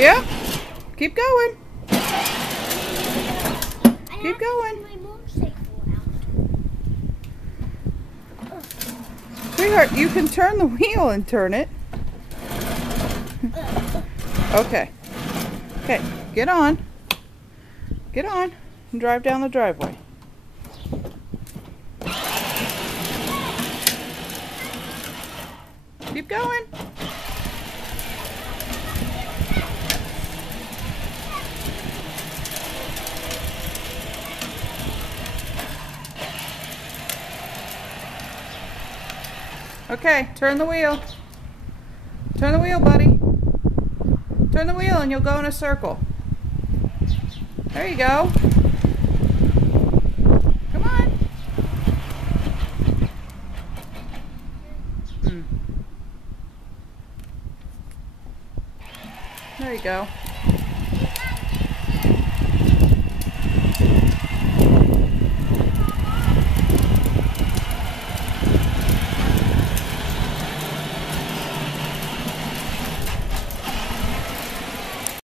Yeah. Keep going. Keep going. Sweetheart, you can turn the wheel and turn it. Okay. Okay, get on. Get on and drive down the driveway. Keep going. Okay, turn the wheel. Turn the wheel, buddy. Turn the wheel and you'll go in a circle. There you go. Come on. There you go.